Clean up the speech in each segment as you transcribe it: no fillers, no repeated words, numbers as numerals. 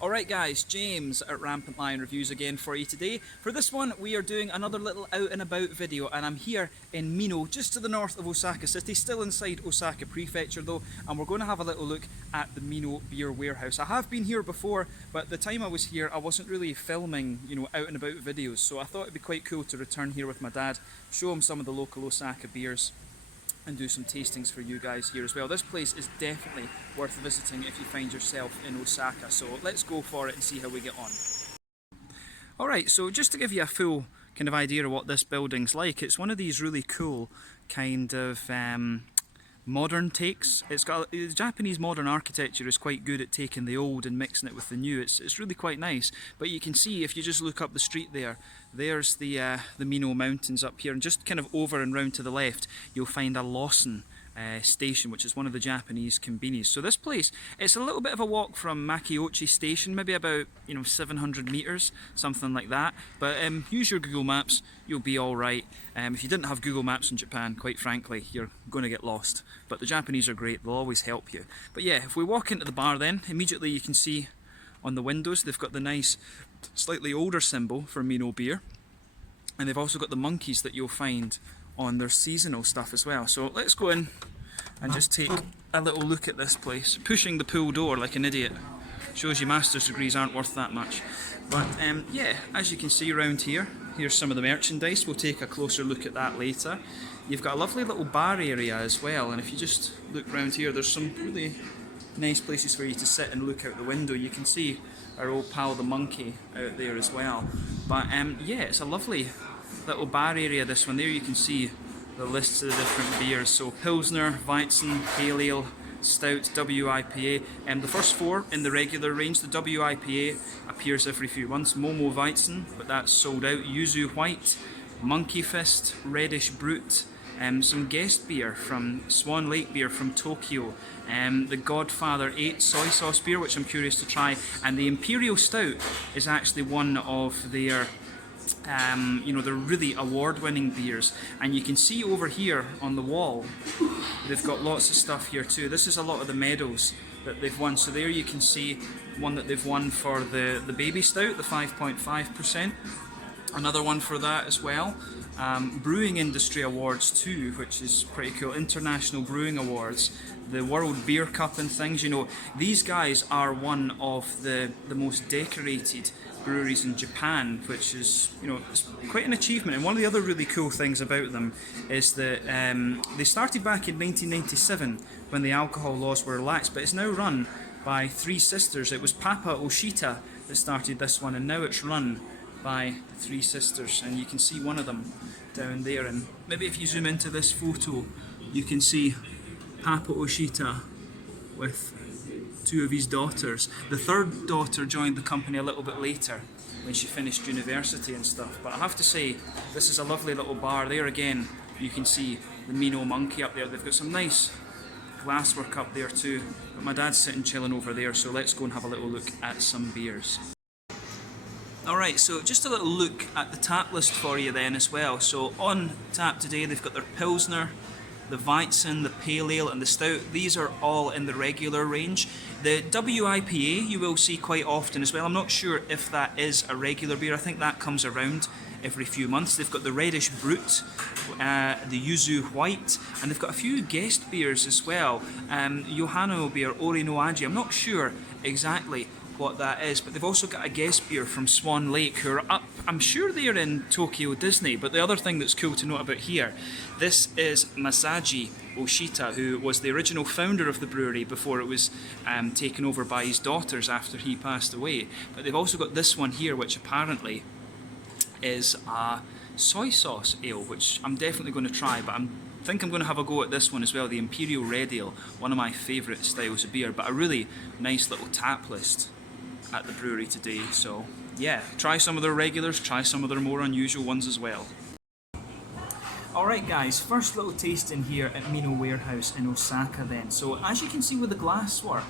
Alright guys, James at Rampant Lion Reviews again for you today. For this one we are doing another little out and about video, and I'm here in Minoh, just to the north of Osaka City, still inside Osaka Prefecture though, and we're going to have a little look at the Minoh Beer warehouse. I have been here before, but the time I was here I wasn't really filming, out and about videos, so I thought it'd be quite cool to return here with my dad, show him some of the local Osaka beers and do some tastings for you guys here as well. This place is definitely worth visiting if you find yourself in Osaka, so let's go for it and see how we get on. Alright, so just to give you a full kind of idea of what this building's like, it's one of these really cool kind of modern takes. It's got Japanese modern architecture is quite good at taking the old and mixing it with the new. It's really quite nice. But you can see if you just look up the street there, there's the Minoh Mountains up here, and just kind of over and round to the left, you'll find a Lawson station, which is one of the Japanese konbinis. So this place, it's a little bit of a walk from Makiochi station, maybe about 700 meters, something like that. But use your Google Maps, you'll be all right. If you didn't have Google Maps in Japan, quite frankly, you're going to get lost. But the Japanese are great; they'll always help you. But yeah, if we walk into the bar, then immediately you can see on the windows they've got the nice, slightly older symbol for Minoh Beer, and they've also got the monkeys that you'll find on their seasonal stuff as well. So let's go in and just take a little look at this place. Pushing the pool door like an idiot shows you master's degrees aren't worth that much. But yeah, as you can see around here, here's some of the merchandise. We'll take a closer look at that later. You've got a lovely little bar area as well, and if you just look around here, there's some really nice places for you to sit and look out the window. You can see our old pal the monkey out there as well. But yeah, it's a lovely little bar area, this one. There you can see the lists of the different beers. So Pilsner, Weizen, Pale Ale, Stout, WIPA. The first four in the regular range. The WIPA appears every few months. Momo Weizen, but that's sold out. Yuzu White, Monkey Fist, Radish Root, some guest beer from Swan Lake Beer from Tokyo, the Godfather 8 soy sauce beer, which I'm curious to try, and the Imperial Stout is actually one of their they're really award-winning beers. And you can see over here on the wall, they've got lots of stuff here too. This is a lot of the medals that they've won. So there you can see one that they've won for the baby stout, the 5.5%. Another one for that as well. Brewing Industry Awards too, which is pretty cool. International Brewing Awards, the World Beer Cup and things. These guys are one of the most decorated breweries in Japan, which is, it's quite an achievement. And one of the other really cool things about them is that they started back in 1997 when the alcohol laws were relaxed, but it's now run by three sisters. It was Papa Oshita that started this one, and now it's run by three sisters, and you can see one of them down there. And maybe if you zoom into this photo, you can see Papa Oshita with two of his daughters. The third daughter joined the company a little bit later when she finished university and stuff. But I have to say, this is a lovely little bar. There again, you can see the Minoh monkey up there. They've got some nice glasswork up there too. But my dad's sitting chilling over there, so let's go and have a little look at some beers. Alright, so just a little look at the tap list for you then as well. So on tap today, they've got their Pilsner, the Weizen, the Pale Ale and the Stout. These are all in the regular range. The WIPA you will see quite often as well. I'm not sure if that is a regular beer. I think that comes around every few months. They've got the Radish Root, the Yuzu White, and they've got a few guest beers as well. Yohano Beer, Ori no Aji. I'm not sure exactly what that is, but they've also got a guest beer from Swan Lake who are up, I'm sure they're in Tokyo Disney. But the other thing that's cool to note about here, this is Masaji Oshita, who was the original founder of the brewery before it was taken over by his daughters after he passed away. But they've also got this one here, which apparently is a soy sauce ale, which I'm definitely going to try, but I think I'm going to have a go at this one as well, the Imperial Red Ale, one of my favourite styles of beer. But a really nice little tap list at the brewery today. So yeah, try some of their regulars, try some of their more unusual ones as well. Alright guys, first little tasting here at Minoh Warehouse in Osaka then. So as you can see with the glasswork,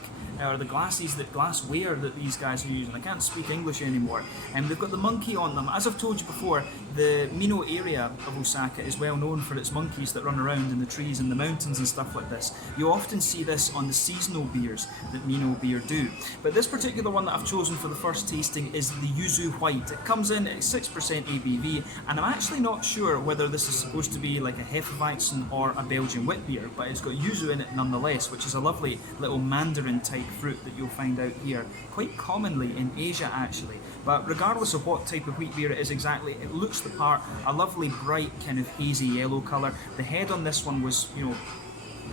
or the glassware that these guys are using. I can't speak English anymore. And they've got the monkey on them. As I've told you before, the Minoh area of Osaka is well known for its monkeys that run around in the trees and the mountains and stuff like this. You often see this on the seasonal beers that Minoh Beer do. But this particular one that I've chosen for the first tasting is the Yuzu White. It comes in at 6% ABV, and I'm actually not sure whether this is supposed to be like a Hefeweizen or a Belgian wit beer, but it's got yuzu in it nonetheless, which is a lovely little mandarin type fruit that you'll find out here quite commonly in Asia actually. But regardless of what type of wheat beer it is exactly, it looks the part. A lovely bright kind of hazy yellow colour. The head on this one was, you know,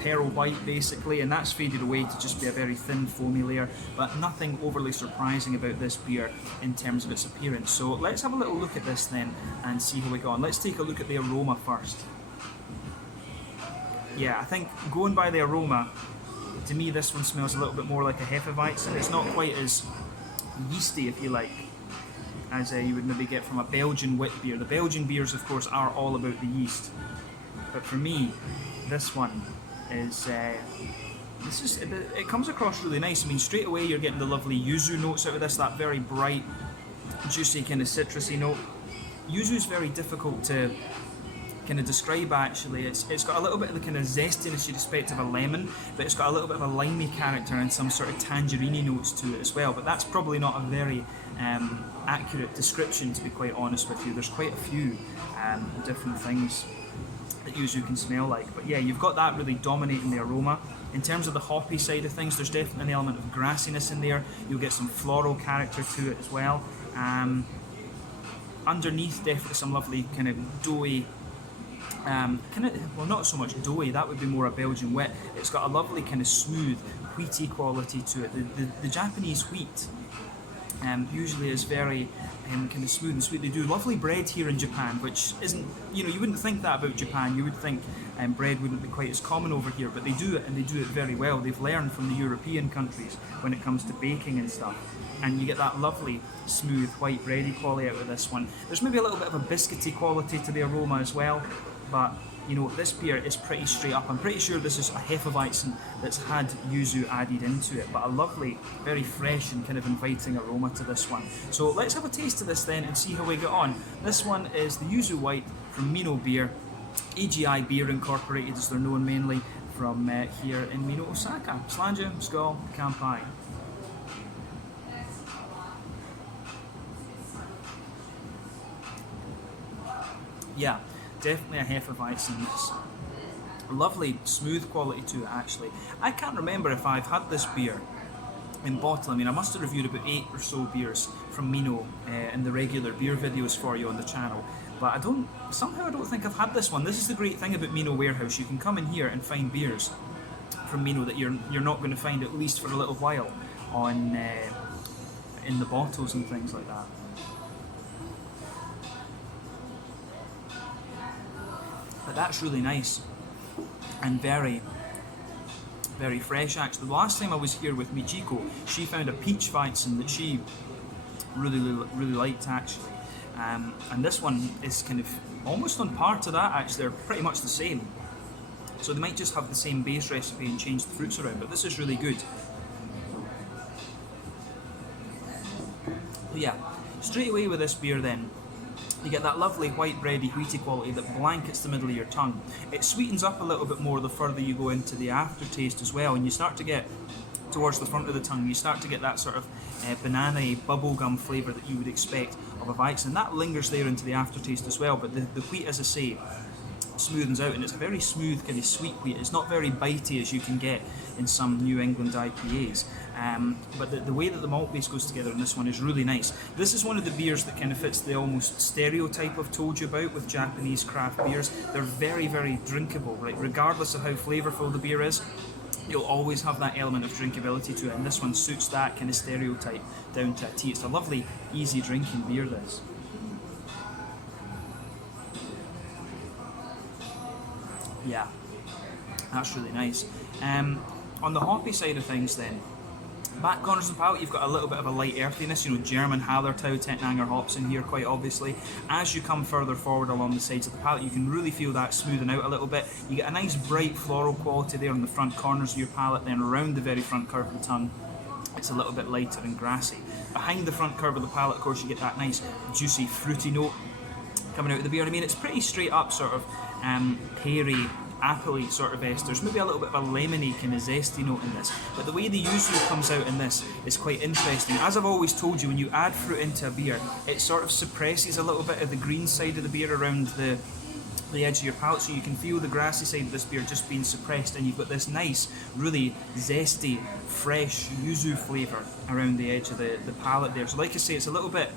pearl white basically, and that's faded away to just be a very thin foamy layer, but nothing overly surprising about this beer in terms of its appearance. So let's have a little look at this then and see how we go on. Let's take a look at the aroma first. Yeah, I think going by the aroma, to me this one smells a little bit more like a Hefeweizen. It's not quite as yeasty, if you like, as you would maybe get from a Belgian wit beer. The Belgian beers, of course, are all about the yeast, but for me, this one is it comes across really nice. I mean, straight away you're getting the lovely yuzu notes out of this, that very bright, juicy kind of citrusy note. Yuzu is very difficult to kind of describe actually. It's got a little bit of the kind of zestiness you'd expect of a lemon, but it's got a little bit of a limey character and some sort of tangerine notes to it as well. But that's probably not a very accurate description, to be quite honest with you. There's quite a few different things that yuzu can smell like. But yeah, you've got that really dominating the aroma. In terms of the hoppy side of things, there's definitely an element of grassiness in there. You'll get some floral character to it as well. Underneath, definitely some lovely kind of doughy, well, not so much doughy, that would be more a Belgian wit. It's got a lovely kind of smooth, wheaty quality to it. The Japanese wheat usually is very kind of smooth and sweet. They do lovely bread here in Japan, which isn't, you know, you wouldn't think that about Japan. You would think bread wouldn't be quite as common over here, but they do it, and they do it very well. They've learned from the European countries when it comes to baking and stuff. And you get that lovely, smooth, white bready quality out of this one. There's maybe a little bit of a biscuity quality to the aroma as well, but you know, this beer is pretty straight up. I'm pretty sure this is a Hefeweizen that's had yuzu added into it, but a lovely, very fresh and kind of inviting aroma to this one. So let's have a taste of this then and see how we get on. This one is the Yuzu White from Minoh Beer. AGI Beer Incorporated, as they're known mainly, from here in Minoh, Osaka. Slanja, Skål, Kampai. Yeah, definitely a Hefeweizen. It's lovely, smooth quality to it actually. I can't remember if I've had this beer in bottle. I mean, I must have reviewed about 8 or so beers from Minoh in the regular beer videos for you on the channel, but somehow I don't think I've had this one. This is the great thing about Minoh Warehouse. You can come in here and find beers from Minoh that you're not going to find, at least for a little while, on in the bottles and things like that. But that's really nice and very, very fresh actually. The last time I was here with Michiko, she found a peach Weizen that she really liked actually. And this one is kind of almost on par to that actually. They're pretty much the same. So they might just have the same base recipe and change the fruits around, but this is really good. But yeah, straight away with this beer then, you get that lovely white bready, wheaty quality that blankets the middle of your tongue. It sweetens up a little bit more the further you go into the aftertaste as well, and you start to get towards the front of the tongue, you start to get that sort of banana-y bubblegum flavour that you would expect of a Weizen. And that lingers there into the aftertaste as well, but the wheat, as I say, smoothens out, and it's a very smooth kind of sweet wheat. It's not very bitey as you can get in some New England IPAs, but the way that the malt base goes together in this one is really nice. This is one of the beers that kind of fits the almost stereotype I've told you about with Japanese craft beers. They're very, very drinkable, right? Regardless of how flavourful the beer is, you'll always have that element of drinkability to it, and this one suits that kind of stereotype down to a T. It's a lovely, easy drinking beer, this. Yeah, that's really nice. On the hoppy side of things then, back corners of the palate, you've got a little bit of a light earthiness, you know, German Hallertau, Tettnanger hops in here quite obviously. As you come further forward along the sides of the palate, you can really feel that smoothing out a little bit. You get a nice bright floral quality there on the front corners of your palate, then around the very front curve of the tongue. it's a little bit lighter and grassy. Behind the front curve of the palate, of course, you get that nice juicy fruity note coming out of the beer. I mean, it's pretty straight up sort of peary, appley sort of esters, maybe a little bit of a lemony kind of zesty note in this, but the way the yuzu comes out in this is quite interesting. As I've always told you, when you add fruit into a beer, it sort of suppresses a little bit of the green side of the beer around the edge of your palate, so you can feel the grassy side of this beer just being suppressed, and you've got this nice, really zesty, fresh yuzu flavour around the edge of the palate there. So like I say, it's a little bit,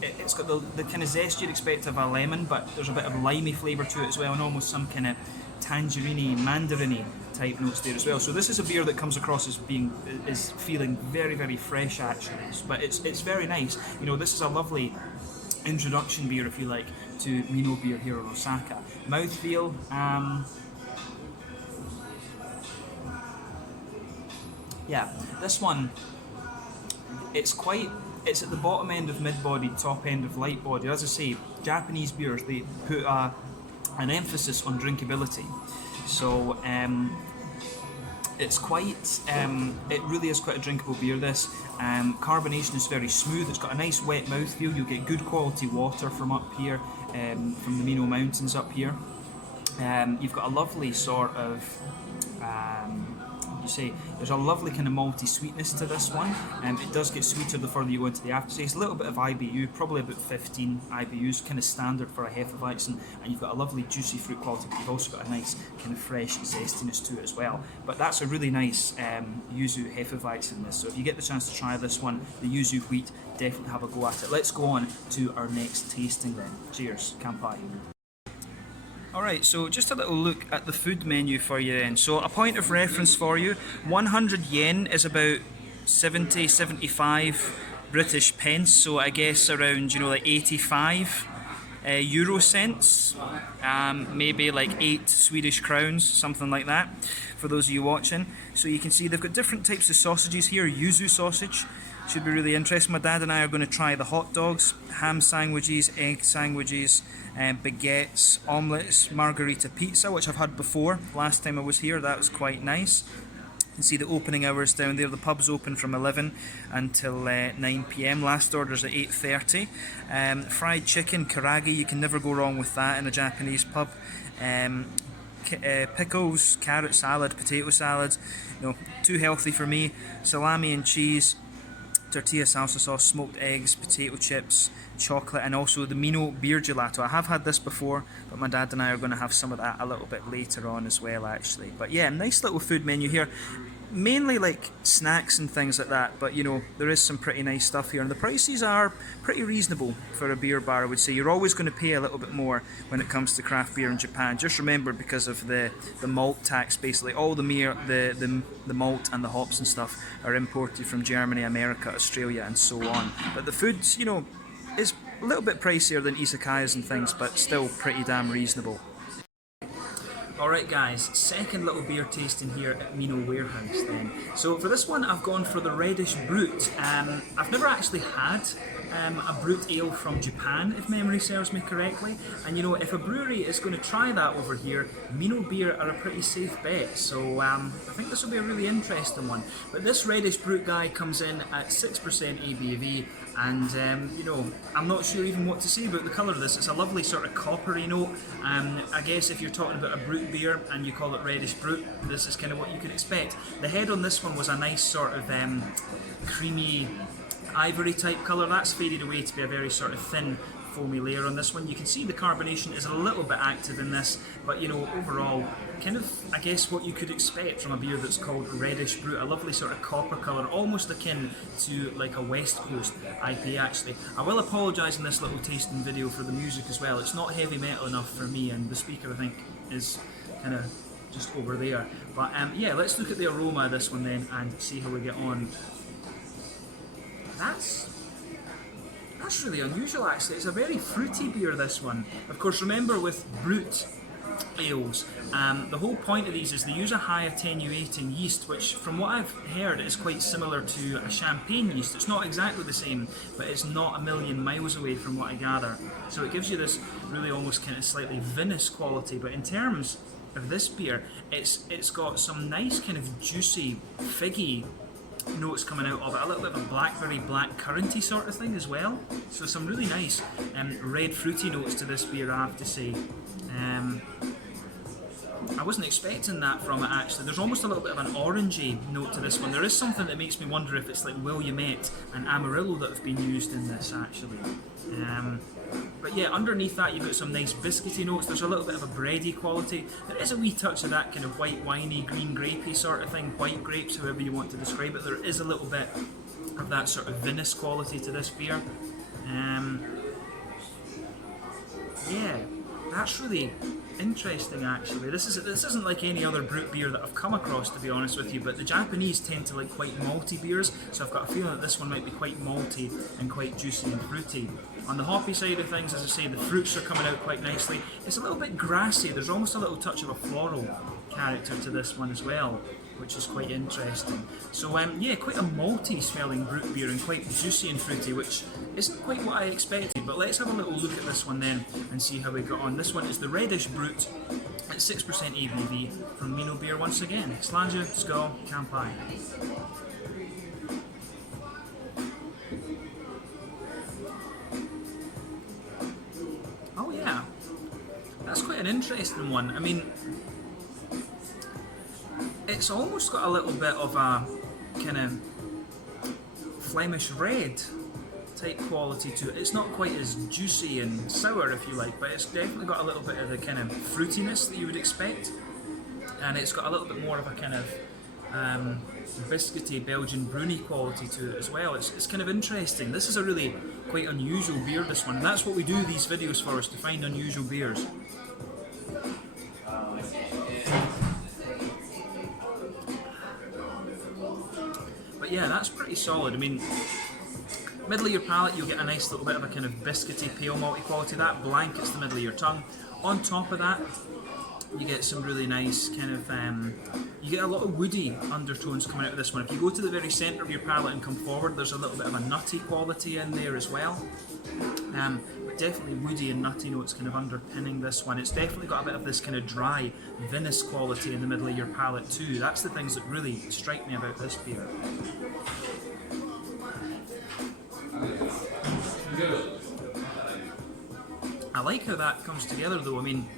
it's got the kind of zest you'd expect of a lemon, but there's a bit of limey flavour to it as well, and almost some kind of tangerine, mandarin-y type notes there as well. So this is a beer that comes across as feeling very, very fresh actually, but it's very nice. You know, this is a lovely introduction beer, if you like, to Minoh Beer here in Osaka. Mouthfeel, yeah, this one, it's at the bottom end of mid-bodied, top end of light-bodied. As I say, Japanese beers, they put an emphasis on drinkability. So it's quite, it really is quite a drinkable beer, this. Carbonation is very smooth, it's got a nice wet mouthfeel. You'll get good quality water from up here, from the Minoh Mountains up here. You've got a lovely sort of, there's a lovely kind of malty sweetness to this one. It does get sweeter the further you go into the aftertaste. A little bit of IBU, probably about 15 IBUs, kind of standard for a Hefeweizen, and you've got a lovely juicy fruit quality, but you've also got a nice kind of fresh zestiness to it as well. But that's a really nice yuzu Hefeweizen this, so if you get the chance to try this one, the yuzu wheat, definitely have a go at it. Let's go on to our next tasting then. Cheers, kanpai. Alright, so just a little look at the food menu for you then. So a point of reference for you, 100 yen is about 75 British pence, so I guess around, like 85 euro cents, maybe like 8 Swedish crowns, something like that, for those of you watching. So you can see they've got different types of sausages here. Yuzu sausage should be really interesting. My dad and I are going to try the hot dogs, ham sandwiches, egg sandwiches, baguettes, omelettes, margarita pizza, which I've had before. Last time I was here, that was quite nice. You can see the opening hours down there. The pub's open from 11 until 9 PM. Last order's at 8:30. Fried chicken, karagi, you can never go wrong with that in a Japanese pub. Pickles, carrot salad, potato salad, too healthy for me. Salami and cheese, tortilla salsa sauce, smoked eggs, potato chips, chocolate, and also the Minoh Beer gelato. I have had this before, but my dad and I are going to have some of that a little bit later on as well actually. But yeah, nice little food menu here. Mainly like snacks and things like that, but there is some pretty nice stuff here, and the prices are pretty reasonable for a beer bar, I would say. You're always going to pay a little bit more when it comes to craft beer in Japan. Just remember, because of the malt tax, basically all the malt and the hops and stuff are imported from Germany, America, Australia, and so on. But the food, is a little bit pricier than izakayas and things, but still pretty damn reasonable. Alright guys, second little beer tasting here at Minoh Warehouse then. So for this one I've gone for the Radish Root. I've never actually had a brut ale from Japan, if memory serves me correctly, and if a brewery is going to try that over here, Minoh Beer are a pretty safe bet, so I think this will be a really interesting one. But this Radish Brut guy comes in at 6% ABV, and I'm not sure even what to say about the colour of this. It's a lovely sort of coppery note. I guess if you're talking about a brut beer and you call it Radish Brut, this is kind of what you could expect. The head on this one was a nice sort of creamy ivory type colour. That's faded away to be a very sort of thin foamy layer on this one. You can see the carbonation is a little bit active in this, but overall kind of, I guess, what you could expect from a beer that's called Radish Brut. A lovely sort of copper colour, almost akin to like a West Coast IPA actually. I will apologise in this little tasting video for the music as well. It's not heavy metal enough for me, and the speaker I think is kind of just over there. But yeah, let's look at the aroma of this one then and see how we get on. That's really unusual actually. It's a very fruity beer, this one. Of course, remember with brut ales, the whole point of these is they use a high attenuating yeast, which from what I've heard is quite similar to a champagne yeast. It's not exactly the same, but it's not a million miles away from what I gather. So it gives you this really almost kind of slightly vinous quality, but in terms of this beer, it's got some nice kind of juicy, figgy notes coming out of it, a little bit of a blackberry, black curranty sort of thing as well. So some really nice red fruity notes to this beer, I have to say. I wasn't expecting that from it actually. There's almost a little bit of an orangey note to this one. There is something that makes me wonder if it's like Williamette and Amarillo that have been used in this actually. But yeah, underneath that you've got some nice biscuity notes. There's a little bit of a bready quality. There is a wee touch of that kind of white winey, green grapey sort of thing, white grapes, however you want to describe it. There is a little bit of that sort of vinous quality to this beer. Yeah, that's really interesting actually. This isn't like any other brute beer that I've come across, to be honest with you, but the Japanese tend to like quite malty beers, so I've got a feeling that this one might be quite malty and quite juicy and fruity. On the hoppy side of things, as I say, the fruits are coming out quite nicely. It's a little bit grassy, there's almost a little touch of a floral character to this one as well, which is quite interesting. So yeah, quite a malty smelling brute beer and quite juicy and fruity, which isn't quite what I expected, but let's have a little look at this one then and see how we got on. This one is the Radish Root at 6% ABV from Minoh Beer once again. Slàinte, Skål, Kampai. Oh yeah, that's quite an interesting one. I mean, it's almost got a little bit of a kind of Flemish red type quality to it. It's not quite as juicy and sour, if you like, but it's definitely got a little bit of the kind of fruitiness that you would expect, and it's got a little bit more of a kind of biscuity Belgian brownie quality to it as well. It's kind of interesting. This is a really quite unusual beer, this one, and that's what we do these videos for, is to find unusual beers. But yeah, that's pretty solid. I mean, middle of your palate you'll get a nice little bit of a kind of biscuity pale malty quality. That blankets the middle of your tongue. On top of that you get some really nice kind of you get a lot of woody undertones coming out of this one. If you go to the very centre of your palate and come forward, there's a little bit of a nutty quality in there as well. But definitely woody and nutty notes kind of underpinning this one. It's definitely got a bit of this kind of dry, vinous quality in the middle of your palate too. That's the things that really strike me about this beer. I like how that comes together though. I mean,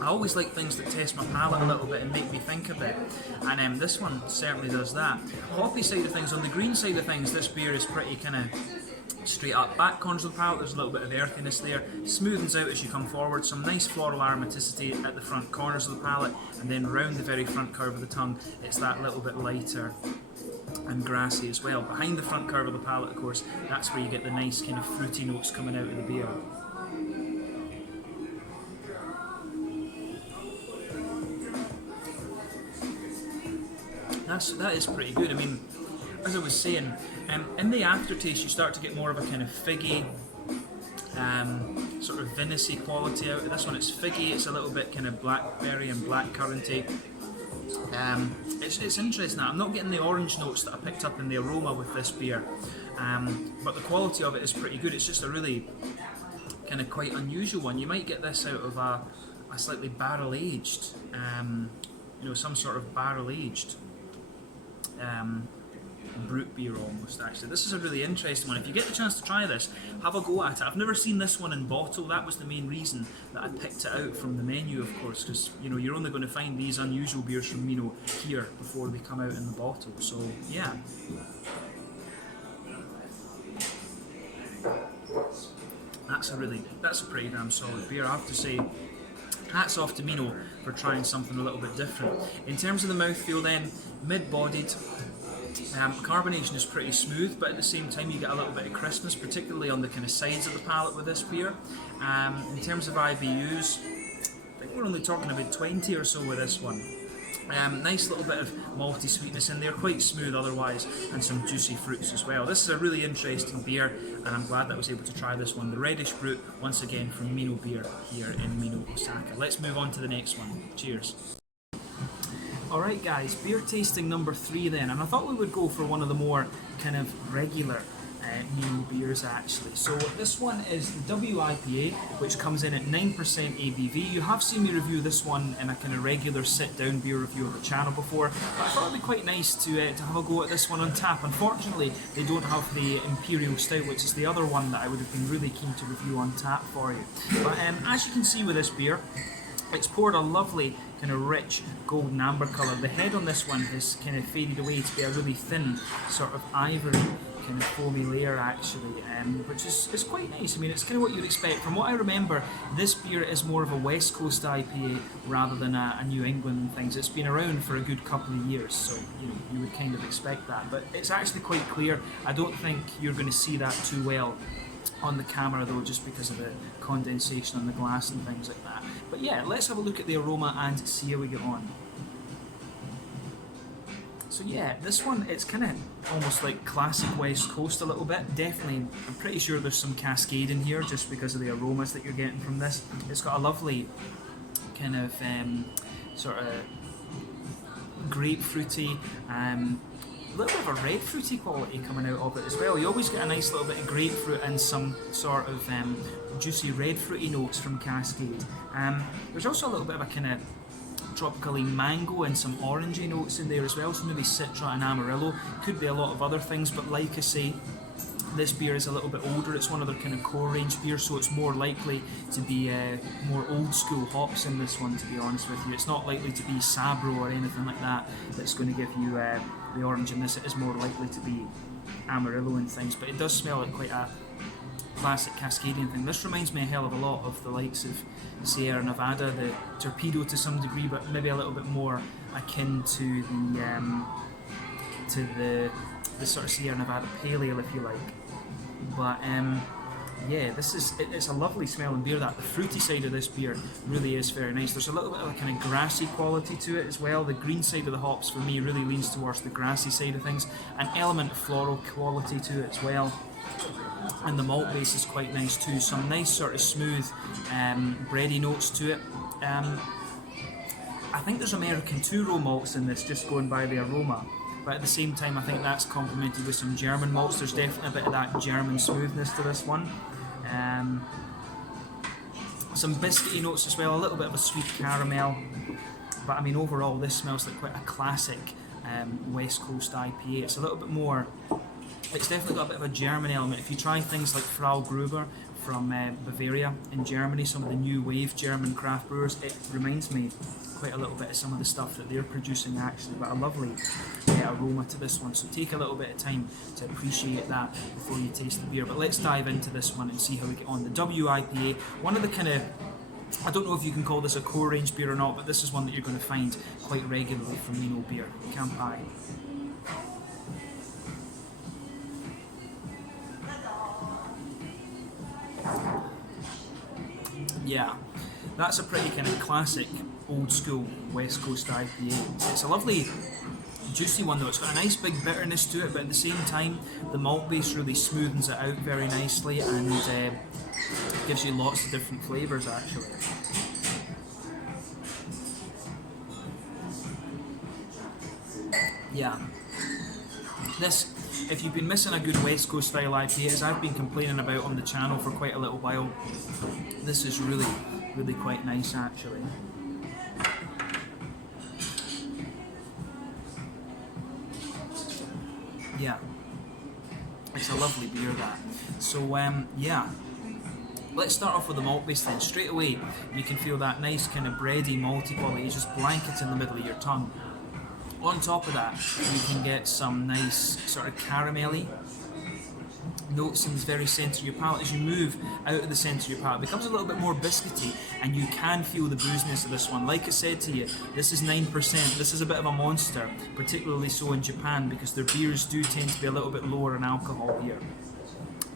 I always like things that test my palate a little bit and make me think a bit, and this one certainly does that. Hoppy side of things, on the green side of things, this beer is pretty kind of straight up. Back corners of the palate, there's a little bit of earthiness there, smoothens out as you come forward, some nice floral aromaticity at the front corners of the palate, and then round the very front curve of the tongue, it's that little bit lighter and grassy as well. Behind the front curve of the palate, of course, that's where you get the nice kind of fruity notes coming out of the beer. That is pretty good. I mean, as I was saying, in the aftertaste you start to get more of a kind of figgy, sort of vinous-y quality out of this one. It's figgy, it's a little bit kind of blackberry and black curranty. It's interesting. I'm not getting the orange notes that I picked up in the Aroma with this beer, but the quality of it is pretty good. It's just a really kind of quite unusual one. You might get this out of a slightly barrel-aged, you know, some sort of barrel-aged brute beer almost, actually. This is a really interesting one. If you get the chance to try this, have a go at it. I've never seen this one in bottle. That was the main reason that I picked it out from the menu, of course, because you know, you're only going to find these unusual beers from Minoh here before they come out in the bottle. So yeah, that's a pretty damn solid beer, I have to say. Hats off to Minoh for trying something a little bit different. In terms of the mouthfeel then, mid-bodied, carbonation is pretty smooth, but at the same time you get a little bit of crispness, particularly on the kind of sides of the palate with this beer. In terms of IBUs, I think we're only talking about 20 or so with this one. Nice little bit of malty sweetness in there, quite smooth otherwise, and some juicy fruits as well. This is a really interesting beer, and I'm glad that I was able to try this one. The Radish Root, once again from Minoh Beer here in Minoh, Osaka. Let's move on to the next one. Cheers. Alright guys, beer tasting number 3 then, and I thought we would go for one of the more kind of regular Minoh beers actually. So this one is the WIPA, which comes in at 9% ABV. You have seen me review this one in a kind of regular sit-down beer review on the channel before, but I thought it'd be quite nice to have a go at this one on tap. Unfortunately, they don't have the Imperial Stout, which is the other one that I would have been really keen to review on tap for you. But as you can see with this beer, it's poured a lovely kind of rich golden amber colour. The head on this one has kind of faded away to be a really thin sort of ivory kind of foamy layer actually, which is quite nice. I mean, it's kind of what you'd expect. From what I remember, this beer is more of a West Coast IPA rather than a New England and things. It's been around for a good couple of years, so you would kind of expect that. But it's actually quite clear. I don't think you're going to see that too well on the camera though, just because of the condensation on the glass and things like that. But yeah, let's have a look at the aroma and see how we get on. So yeah, this one, it's kind of almost like classic West Coast a little bit. Definitely, I'm pretty sure there's some Cascade in here just because of the aromas that you're getting from this. It's got a lovely kind of sort of grapefruity, a little bit of a red fruity quality coming out of it as well. You always get a nice little bit of grapefruit and some sort of juicy red fruity notes from Cascade. There's also a little bit of a kind of tropically mango and some orangey notes in there as well, so maybe Citra and Amarillo. Could be a lot of other things, but like I say, this beer is a little bit older. It's one of their kind of core range beers, so it's more likely to be more old school hops in this one, to be honest with you. It's not likely to be Sabro or anything like that that's going to give you the orange in this. It is more likely to be Amarillo and things, but it does smell like quite a classic Cascadian thing. This reminds me a hell of a lot of the likes of Sierra Nevada, the Torpedo to some degree, but maybe a little bit more akin to the sort of Sierra Nevada Pale Ale, if you like. But yeah, it's a lovely smelling beer. That the fruity side of this beer really is very nice. There's a little bit of a kind of grassy quality to it as well. The green side of the hops for me really leans towards the grassy side of things. An element of floral quality to it as well. And the malt base is quite nice too. Some nice sort of smooth bready notes to it. I think there's American two-row malts in this, just going by the aroma. But at the same time, I think that's complemented with some German malts. There's definitely a bit of that German smoothness to this one. Some biscuity notes as well, a little bit of a sweet caramel. But I mean, overall, this smells like quite a classic West Coast IPA. It's a little bit more. It's definitely got a bit of a German element. If you try things like Frau Gruber from Bavaria in Germany, some of the new wave German craft brewers, it reminds me quite a little bit of some of the stuff that they're producing actually, but a lovely aroma to this one. So take a little bit of time to appreciate that before you taste the beer. But let's dive into this one and see how we get on. The WIPA, one of the kind of, I don't know if you can call this a core range beer or not, but this is one that you're going to find quite regularly from Minoh Beer. Kampai. Yeah, that's a pretty kind of classic old school West Coast IPA. It's a lovely juicy one though. It's got a nice big bitterness to it, but at the same time the malt base really smoothens it out very nicely and gives you lots of different flavours actually. Yeah, this, if you've been missing a good West Coast style IPA, as I've been complaining about on the channel for quite a little while, this is really quite nice actually. Yeah, it's a lovely beer that. So yeah, let's start off with the malt base then. Straight away you can feel that nice kind of bready malty quality just blankets in the middle of your tongue. On top of that, you can get some nice sort of caramelly notes in the very centre of your palate. As you move out of the centre of your palate, it becomes a little bit more biscuity, and you can feel the booziness of this one. Like I said to you, this is 9%. This is a bit of a monster, particularly so in Japan, because their beers do tend to be a little bit lower in alcohol here.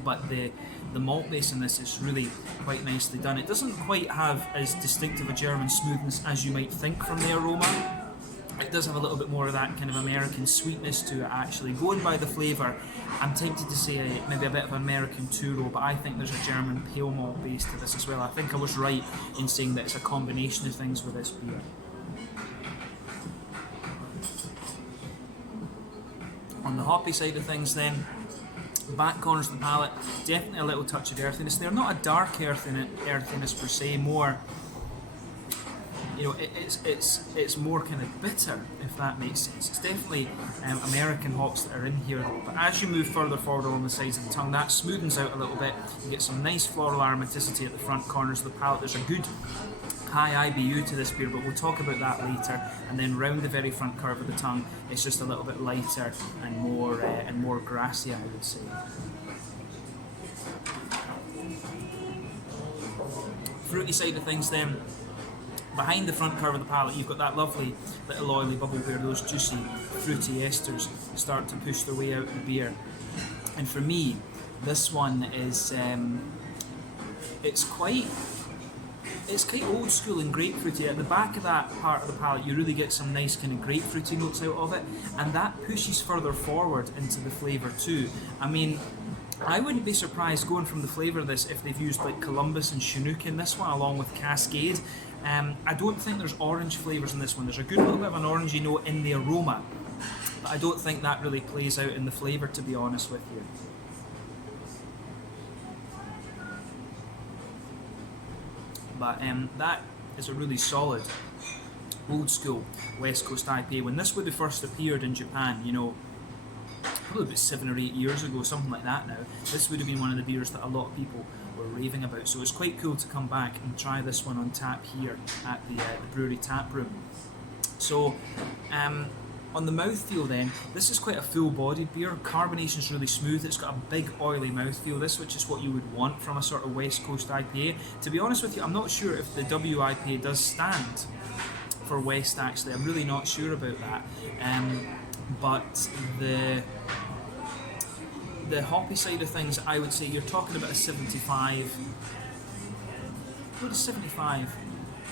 But the malt base in this is really quite nicely done. It doesn't quite have as distinctive a German smoothness as you might think from the aroma. It does have a little bit more of that kind of American sweetness to it actually. Going by the flavour, I'm tempted to say maybe a bit of American two-row, but I think there's a German pale malt base to this as well. I think I was right in saying that it's a combination of things with this beer. On the hoppy side of things then, Back corners of the palate, definitely a little touch of earthiness there. Not a dark earthiness per se, more, you know, it's more kind of bitter, if that makes sense. It's definitely American hops that are in here though, but as you move further forward along the sides of the tongue, that smoothens out a little bit. You get some nice floral aromaticity at the front corners of the palate. There's a good high IBU to this beer, but we'll talk about that later. And then round the very front curve of the tongue, it's just a little bit lighter and more grassy, I would say. Fruity side of things then, behind the front curve of the palate, you've got that lovely little oily bubble where those juicy, fruity esters start to push their way out of the beer. And for me, this one is it's quite old school and grapefruity. At the back of that part of the palate, you really get some nice kind of grapefruity notes out of it, and that pushes further forward into the flavour too. I mean, I wouldn't be surprised going from the flavour of this if they've used like Columbus and Chinook in this one, along with Cascade. I don't think there's orange flavours in this one. There's a good little bit of an orangey note in the aroma, but I don't think that really plays out in the flavour, to be honest with you. But that is a really solid, old school West Coast IPA. When this would have first appeared in Japan, you know, probably about 7 or 8 years ago, something like that now, this would have been one of the beers that a lot of people were raving about. So it's quite cool to come back and try this one on tap here at the Brewery tap room. So on the mouthfeel then, this is quite a full-bodied beer. Carbonation is really smooth. It's got a big oily mouthfeel, this, which is what you would want from a sort of West Coast IPA. To be honest with you, I'm not sure if the WIPA does stand for West, actually. I'm really not sure about that. But the hoppy side of things, I would say you're talking about a 75. What is 75?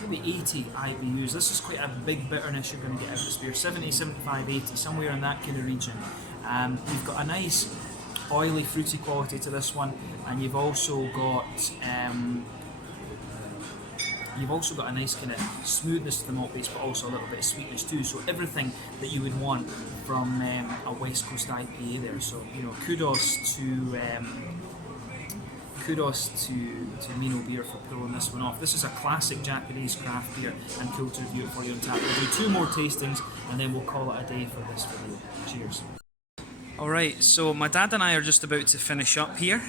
Maybe 80 IBUs. This is quite a big bitterness you're going to get out of this beer. 70, 75, 80, somewhere in that kind of region. You've got a nice oily, fruity quality to this one, and you've also got a nice kind of smoothness to the malt base, but also a little bit of sweetness too. So everything that you would want from a West Coast IPA there. So, you know, kudos to Minoh Beer for pulling this one off. This is a classic Japanese craft beer, and cool to review it for you on tap. We'll do 2 more tastings and then we'll call it a day for this video. Cheers. Alright, so my dad and I are just about to finish up here.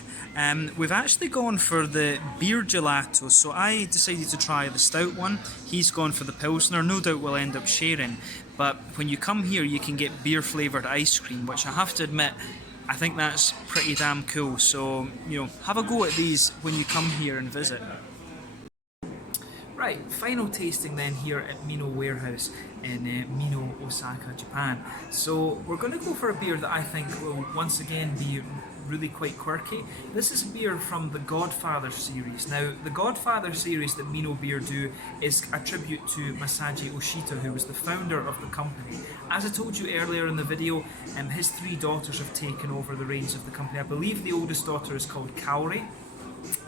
We've actually gone for the beer gelato, so I decided to try the stout one. He's gone for the Pilsner. No doubt we'll end up sharing, but when you come here you can get beer flavoured ice cream, which I have to admit, I think that's pretty damn cool. So, you know, have a go at these when you come here and visit. Right, final tasting then here at Minoh Warehouse in Minoh, Osaka, Japan. So we're going to go for a beer that I think will once again be really quite quirky. This is a beer from the Godfather series. Now, the Godfather series that Minoh Beer do is a tribute to Masaji Oshita, who was the founder of the company. As I told you earlier in the video, his 3 daughters have taken over the reins of the company. I believe the oldest daughter is called Kaori,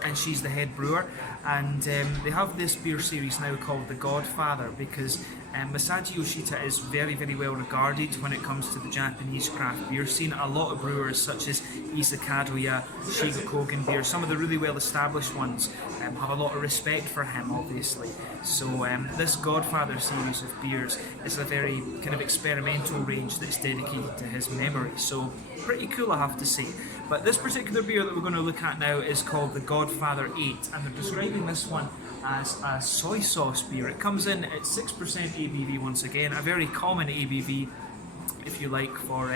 and she's the head brewer, and they have this beer series now called the Godfather because Masaji Yoshita is very, very well regarded when it comes to the Japanese craft beer scene. A lot of brewers such as Isakadoya, Shiga Kogen Beer, some of the really well established ones, have a lot of respect for him, obviously. So this Godfather series of beers is a very kind of experimental range that's dedicated to his memory. So pretty cool, I have to say. But this particular beer that we're going to look at now is called the Godfather 8, and they're describing this one as a soy sauce beer. It comes in at 6% ABV once again, a very common ABV, if you like, for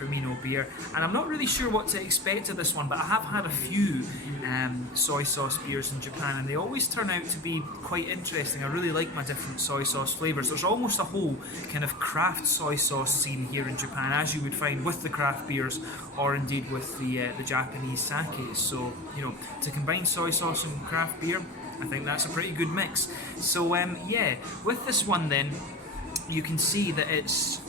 Minoh Beer. And I'm not really sure what to expect of this one, but I have had a few soy sauce beers in Japan, and they always turn out to be quite interesting. I really like my different soy sauce flavours. There's almost a whole kind of craft soy sauce scene here in Japan, as you would find with the craft beers, or indeed with the Japanese sakes. So, you know, to combine soy sauce and craft beer, I think that's a pretty good mix. So yeah, with this one then, you can see that it's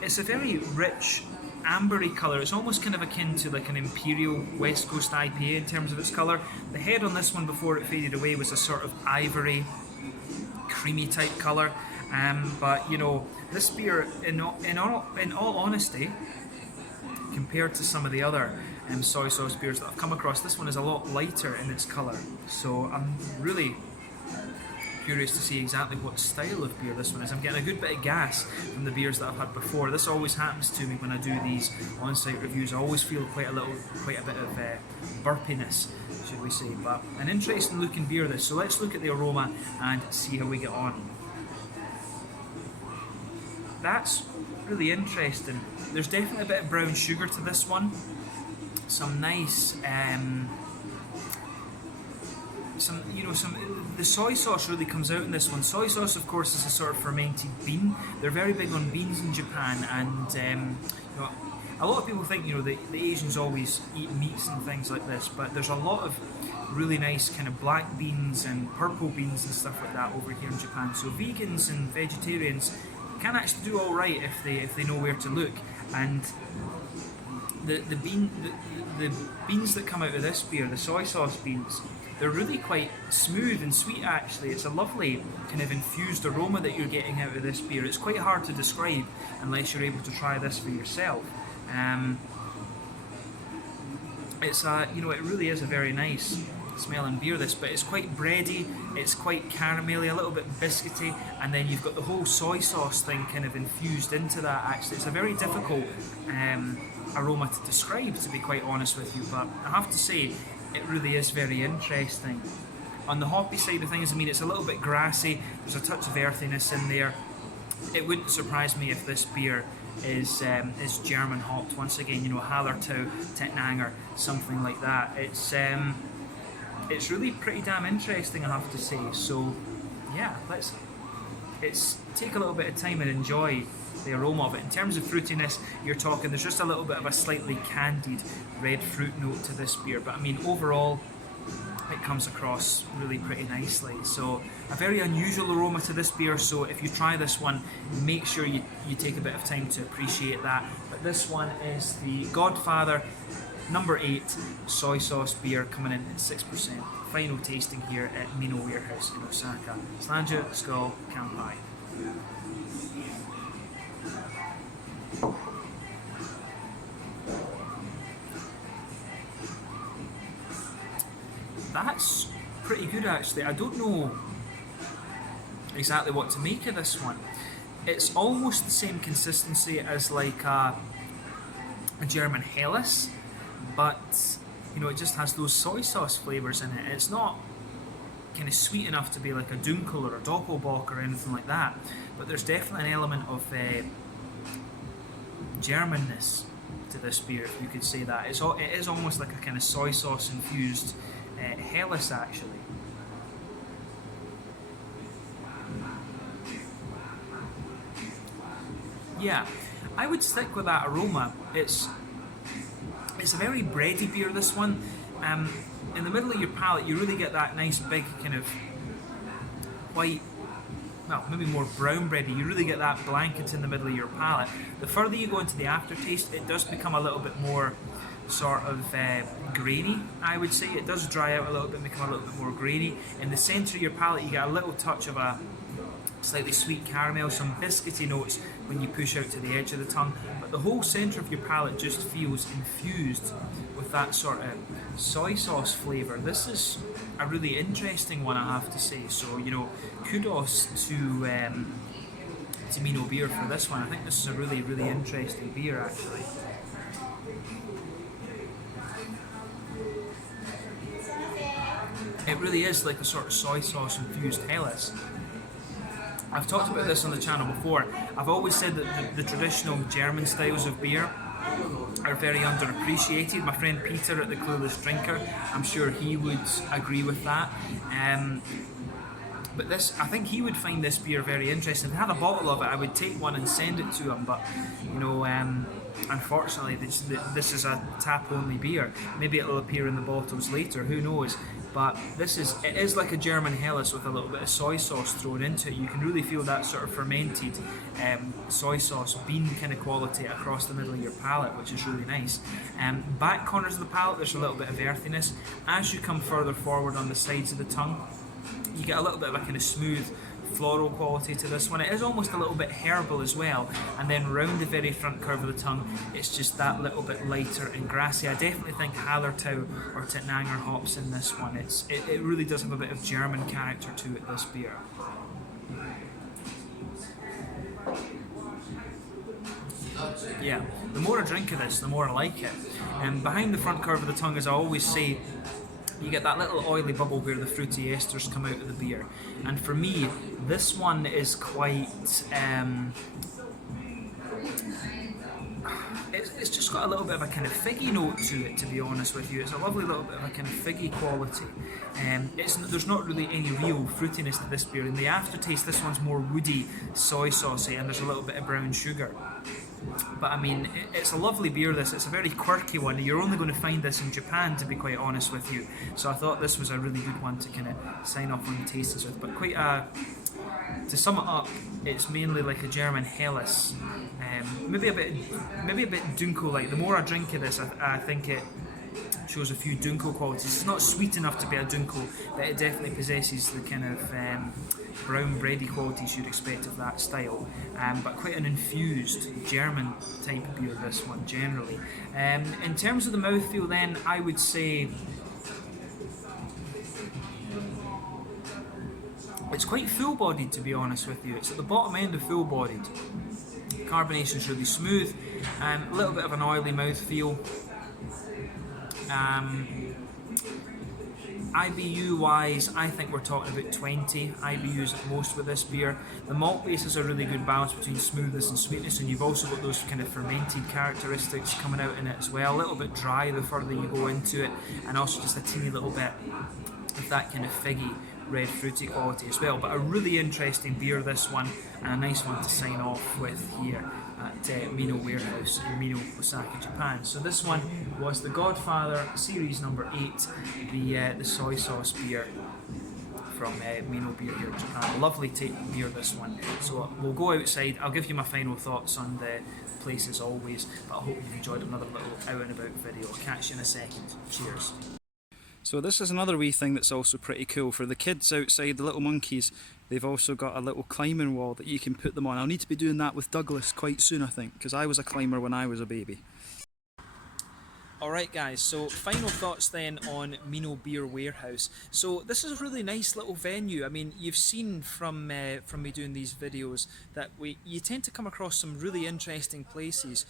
it's a very rich ambery colour. It's almost kind of akin to like an Imperial West Coast IPA in terms of its colour. The head on this one before it faded away was a sort of ivory, creamy type colour. But you know, this beer, in all honesty, compared to some of the other soy sauce beers that I've come across, this one is a lot lighter in its colour. So I'm really curious to see exactly what style of beer this one is. I'm getting a good bit of gas from the beers that I've had before. This always happens to me when I do these on-site reviews. I always feel quite a bit of burpiness, should we say. But an interesting looking beer this. So let's look at the aroma and see how we get on. That's really interesting. There's definitely a bit of brown sugar to this one. Some nice the soy sauce really comes out in this one. Soy sauce, of course, is a sort of fermented bean. They're very big on beans in Japan, and a lot of people think the Asians always eat meats and things like this, but there's a lot of really nice kind of black beans and purple beans and stuff like that over here in Japan. So vegans and vegetarians can actually do all right if they know where to look. And the beans that come out of this beer, the soy sauce beans, they're really quite smooth and sweet actually. It's a lovely kind of infused aroma that you're getting out of this beer. It's quite hard to describe unless you're able to try this for yourself. It really is a very nice smelling beer this, but it's quite bready, it's quite caramelly, a little bit biscuity, and then you've got the whole soy sauce thing kind of infused into that actually. It's a very difficult aroma to describe, to be quite honest with you, but I have to say it really is very interesting. On the hoppy side of things, I mean, it's a little bit grassy, there's a touch of earthiness in there. It wouldn't surprise me if this beer is German hopped. Once again, Hallertau, Tettnanger, something like that. It's really pretty damn interesting, I have to say. So yeah, let's take a little bit of time and enjoy the aroma of it. In terms of fruitiness, you're talking, there's just a little bit of a slightly candied red fruit note to this beer, but I mean overall it comes across really pretty nicely. So a very unusual aroma to this beer, so if you try this one, make sure you take a bit of time to appreciate that. But this one is the Godfather number 8 soy sauce beer, coming in at 6%. Final tasting here at Minoh Warehouse in Osaka. Slanja, Skål, Kampai. That's pretty good actually. I don't know exactly what to make of this one. It's almost the same consistency as like a German Helles, but it just has those soy sauce flavours in it. It's not kind of sweet enough to be like a Dunkel or a Doppelbock or anything like that, but there's definitely an element of Germanness to this beer, if you could say that. It is almost like a kind of soy sauce infused Helles actually. Yeah, I would stick with that aroma. It's a very bready beer, this one. In the middle of your palate, you really get that nice big kind of white, well, maybe more brown bready. You really get that blanket in the middle of your palate. The further you go into the aftertaste, it does become a little bit more sort of grainy, I would say. It does dry out a little bit and become a little bit more grainy. In the centre of your palate, you get a little touch of a slightly sweet caramel, some biscuity notes when you push out to the edge of the tongue, but the whole centre of your palate just feels infused with that sort of soy sauce flavour. This is a really interesting one, I have to say. So kudos to Minoh Beer for this one. I think this is a really, really interesting beer actually. It really is like a sort of soy sauce infused Helles. I've talked about this on the channel before. I've always said that the traditional German styles of beer are very underappreciated. My friend Peter at the Clueless Drinker, I'm sure he would agree with that. But I think he would find this beer very interesting. If I had a bottle of it, I would take one and send it to him, but unfortunately this is a tap-only beer. Maybe it'll appear in the bottles later, who knows. But it is like a German Helles with a little bit of soy sauce thrown into it. You can really feel that sort of fermented soy sauce bean kind of quality across the middle of your palate, which is really nice. Back corners of the palate, there's a little bit of earthiness. As you come further forward on the sides of the tongue, you get a little bit of a kind of smooth, floral quality to this one. It is almost a little bit herbal as well, and then round the very front curve of the tongue, it's just that little bit lighter and grassy. I definitely think Hallertau or Tettnanger hops in this one. It really does have a bit of German character to it, this beer. Yeah, the more I drink of this, the more I like it. And behind the front curve of the tongue, as I always say, you get that little oily bubble where the fruity esters come out of the beer. And for me, this one is quite... it's just got a little bit of a kind of figgy note to it, to be honest with you. It's a lovely little bit of a kind of figgy quality. There's not really any real fruitiness to this beer. In the aftertaste, this one's more woody, soy saucy, and there's a little bit of brown sugar. But I mean, it's a lovely beer, this. It's a very quirky one. You're only going to find this in Japan, to be quite honest with you. So I thought this was a really good one to kind of sign off on the tastings with. But quite a... To sum it up, it's mainly like a German Helles. Maybe a bit Dunkel-like. The more I drink of this, I think it shows a few Dunkel qualities. It's not sweet enough to be a Dunkel, but it definitely possesses the kind of brown bready qualities you'd expect of that style. But quite an infused German type of beer, this one, generally. In terms of the mouthfeel then, I would say it's quite full-bodied, to be honest with you. It's at the bottom end of full-bodied. Carbonation's really smooth, a little bit of an oily mouthfeel. IBU wise, I think we're talking about 20 IBUs at most with this beer. The malt base is a really good balance between smoothness and sweetness, and you've also got those kind of fermented characteristics coming out in it as well. A little bit dry the further you go into it, and also just a teeny little bit of that kind of figgy, red fruity quality as well. But a really interesting beer, this one, and a nice one to sign off with here at Minoh Warehouse in Minoh, Osaka, Japan. So this one was the Godfather Series number 8, the soy sauce beer from Minoh Beer here in Japan. Lovely beer, this one. So we'll go outside. I'll give you my final thoughts on the place as always, but I hope you've enjoyed another little out and about video. I'll catch you in a second. Cheers. So this is another wee thing that's also pretty cool for the kids outside, the little monkeys. They've also got a little climbing wall that you can put them on. I'll need to be doing that with Douglas quite soon, I think, because I was a climber when I was a baby. Alright guys, so final thoughts then on Minoh Beer Warehouse. So this is a really nice little venue. I mean, you've seen from me doing these videos that you tend to come across some really interesting places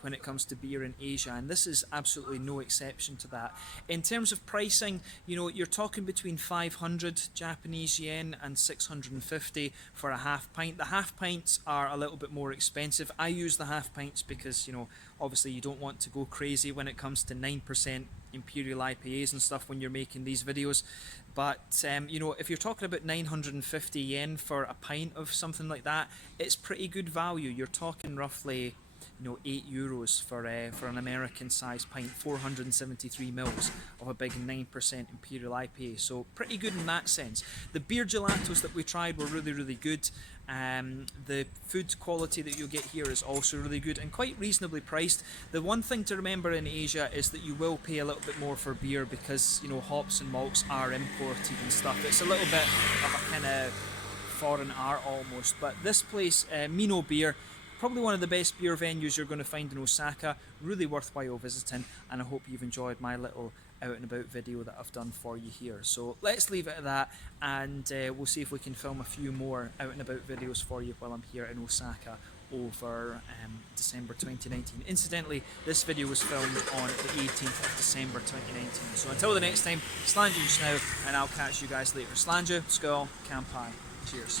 when it comes to beer in Asia, and this is absolutely no exception to that. In terms of pricing, you know, you're talking between 500 Japanese yen and 650 for a half pint. The half pints are a little bit more expensive. I use the half pints because, you know, obviously you don't want to go crazy when it comes to 9% Imperial IPAs and stuff when you're making these videos. But you know, if you're talking about 950 yen for a pint of something like that, it's pretty good value. You're talking roughly, you know, €8 for an American sized pint, 473 mils of a big 9% Imperial IPA, so pretty good in that sense. The beer gelatos that we tried were really, really good. The food quality that you'll get here is also really good and quite reasonably priced. The one thing to remember in Asia is that you will pay a little bit more for beer because, you know, hops and malts are imported and stuff. It's a little bit of a kind of foreign art almost, but this place, Minoh Beer, probably one of the best beer venues you're going to find in Osaka. Really worthwhile visiting, and I hope you've enjoyed my little out and about video that I've done for you here. So let's leave it at that, and we'll see if we can film a few more out and about videos for you while I'm here in Osaka over December 2019. Incidentally, this video was filmed on the 18th of December 2019. So until the next time, Slàinte just now, and I'll catch you guys later. Slàinte, Skål, Kampai. Cheers.